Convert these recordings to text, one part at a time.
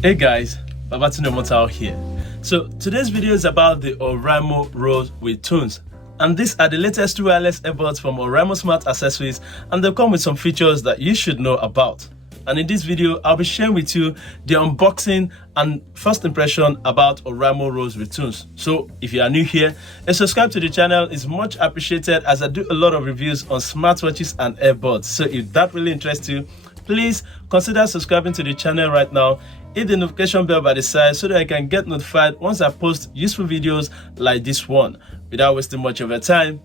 Hey guys, babsomotden here. So today's video is about the Oraimo Rose with tunes, and these are the latest two wireless earbuds from Oraimo Smart Accessories, and they come with some features that you should know about. And in this video, I'll be sharing with you the unboxing and first impression about Oraimo Rose with tunes. So if you are new here, a subscribe to the channel is much appreciated, as I do a lot of reviews on smartwatches and earbuds. So if that really interests you, please consider subscribing to the channel right now. Hit the notification bell by the side so that you can get notified once I post useful videos like this one. Without wasting much of your time,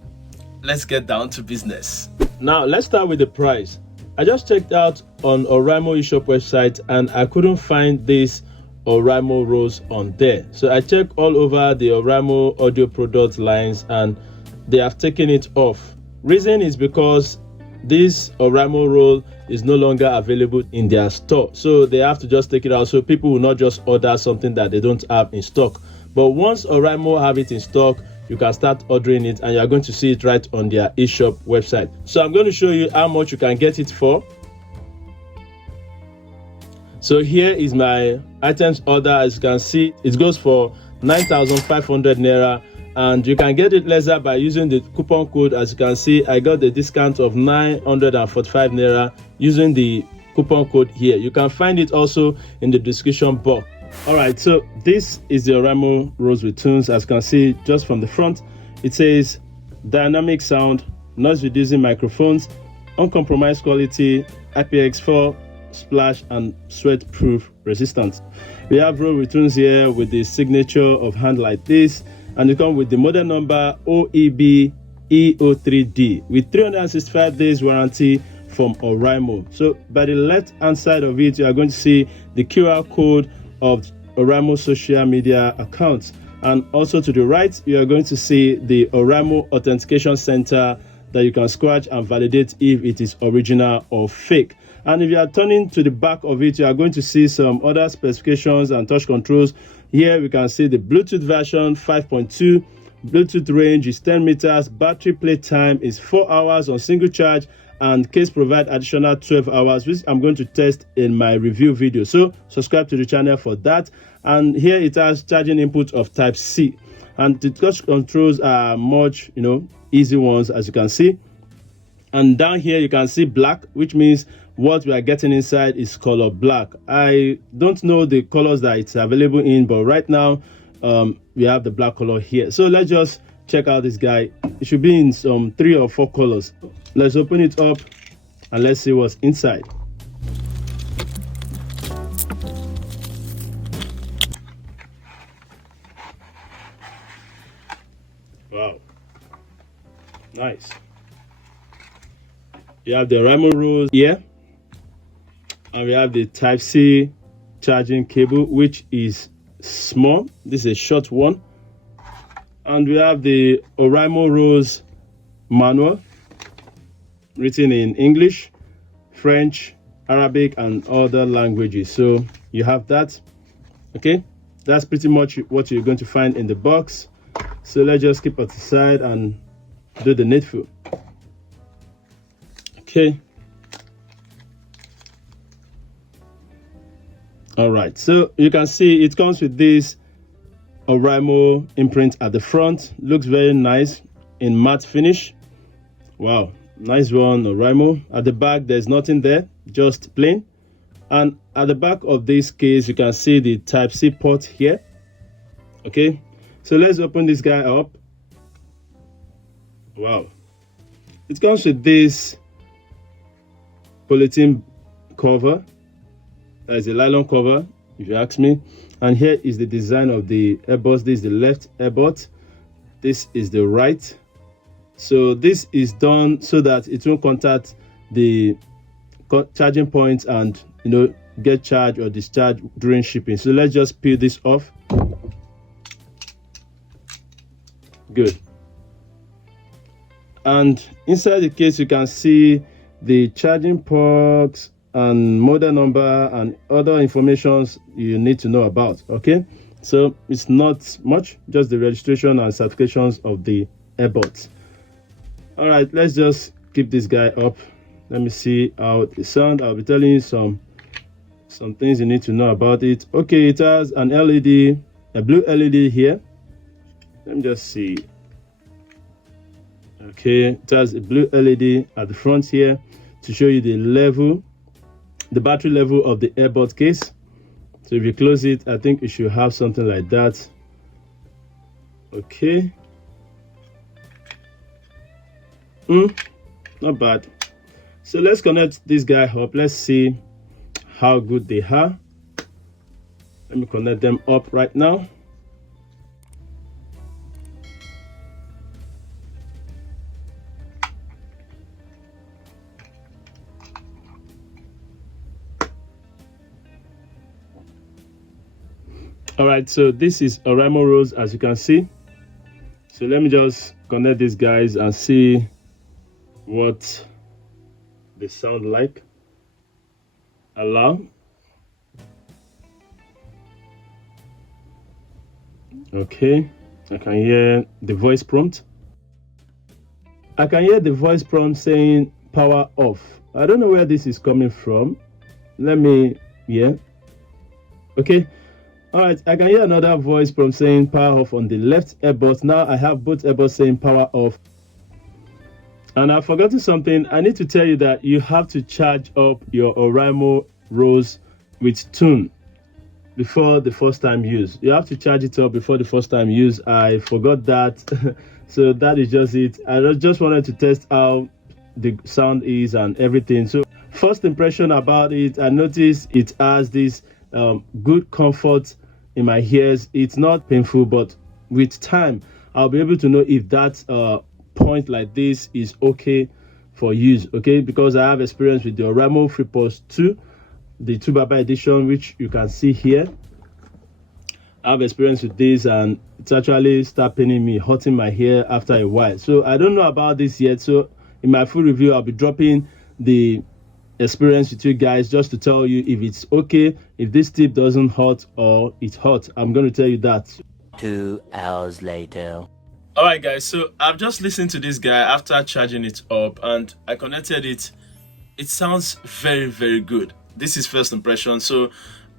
let's get down to business. Now let's start with the price. I just checked out on Oraimo eShop website and I couldn't find this Oraimo Rose on there. So I checked all over the Oraimo audio product lines and they have taken it off. Reason is because this Oraimo Rose is no longer available in their store, so they have to just take it out, so people will not just order something that they don't have in stock. But once Oraimo have it in stock, you can start ordering it and you're going to see it right on their eShop website. So I'm going to show you how much you can get it for. So here is my items order. As you can see, it goes for 9,500 naira, and you can get it lesser by using the coupon code. As you can see, I got the discount of 945 naira using the coupon code here. You can find it also in the description box. All right, so this is the Oraimo Rose with tunes. As you can see, just from the front, it says dynamic sound, noise reducing microphones, uncompromised quality, IPX4, splash and sweat proof resistant. We have Rose with tunes here with the signature of hand like this, and it comes with the model number OEB E03D with 365 days warranty from Oraimo. So by the left hand side of it, you are going to see the QR code of Oraimo social media accounts, and also to the right you are going to see the Oraimo authentication center that you can scratch and validate if it is original or fake. And if you are turning to the back of it, you are going to see some other specifications and touch controls. Here we can see the Bluetooth version 5.2, Bluetooth range is 10 meters, battery play time is 4 hours on single charge, and case provide additional 12 hours, which I'm going to test in my review video. So subscribe to the channel for that. And here it has charging input of type C, and the touch controls are much easy ones, as you can see. And down here you can see black, which means what we are getting inside is color black. I don't know the colors that it's available in, but right now we have the black color here. So let's just check out this guy. It should be in some 3 or 4 colors. Let's open it up and let's see what's inside. Wow, nice. You have the Oraimo Rose here, and we have the type C charging cable, which is small. This is a short one. And we have the Oraimo Rose manual written in English, French, Arabic and other languages. So you have that. Okay, that's pretty much what you're going to find in the box. So let's just keep it aside and do the needful. Okay, all right, so you can see it comes with this Oraimo imprint at the front. Looks very nice in matte finish. Wow, nice one, Oraimo. At the back there's nothing there, just plain. And at the back of this case you can see the type C port here. Okay, so let's open this guy up. Wow, it comes with this polythene cover. That is a nylon cover, if you ask me. And here is the design of the earbuds. This is the left earbud, this is the right. So this is done so that it won't contact the charging points and get charged or discharged during shipping. So let's just peel this off. Good. And inside the case you can see the charging ports and model number and other informations you need to know about. Okay, so it's not much, just the registration and certifications of the earbuds. All right, let's just keep this guy up. Let me see how it sounds. I'll be telling you some some things you need to know about it. Okay, it has an LED, a blue LED here. Let me just see. Okay, it has a blue LED at the front here to show you the level, the battery level of the earbud case. So if you close it, I think it should have something like that. Okay. Not bad. So let's connect this guy up. Let's see how good they are. Let me connect them up right now. All right, so this is Oraimo Rose, as you can see. So let me just connect these guys and see what they sound like. Allow. Okay, I can hear the voice prompt. I can hear the voice prompt saying power off. I don't know where this is coming from. Let me, yeah. Okay. All right, I can hear another voice prompt saying power off on the left earbud. Now I have both earbuds saying power off. And I've forgotten something. I need to tell you that you have to charge up your Oraimo Rose with tune before the first time use. You have to charge it up before the first time use. I forgot that. So that is just it. I just wanted to test how the sound is and everything. So first impression about it, I noticed it has this good comfort in my ears. It's not painful, but with time I'll be able to know if that point like this is okay for use. Okay, because I have experience with the Oraimo FreePulse 2, the 2BB edition, which you can see here. I have experience with this and it's actually start paining me, hurting my hair after a while. So I don't know about this yet. So in my full review, I'll be dropping the experience with you guys just to tell you if it's okay, if this tip doesn't hurt or it's hot. I'm going to tell you that. 2 hours later. All right, guys, so I've just listened to this guy after charging it up and I connected it. It sounds very, very good. This is first impression. So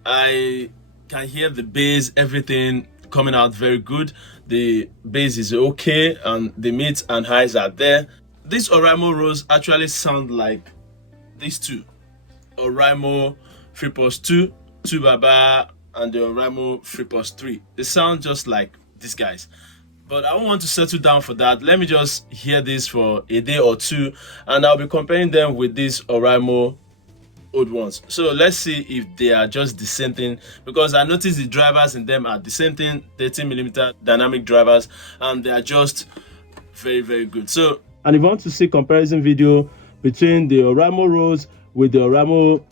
I can hear the bass, everything coming out very good. The bass is okay and the mids and highs are there. This Oraimo Rose actually sound like these two, Oraimo FreePulse 2, 2BB, and the Oraimo FreePulse 3. They sound just like these guys. But I don't want to settle down for that. Let me just hear this for a day or two and I'll be comparing them with these Oraimo old ones. So let's see if they are just the same thing, because I noticed the drivers in them are the same thing, 13mm dynamic drivers, and they are just very, very good. So, and if you want to see comparison video between the Oraimo Rose with the Oraimo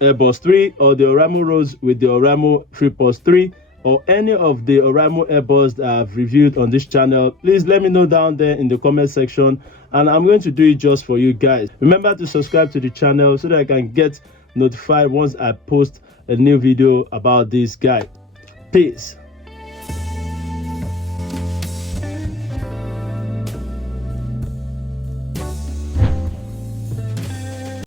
Earbuds 3 or the Oraimo Rose with the Oraimo FreePulse 3 or any of the Oraimo earbuds that I've reviewed on this channel, please let me know down there in the comment section and I'm going to do it just for you guys. Remember to subscribe to the channel so that I can get notified once I post a new video about this guy. Peace.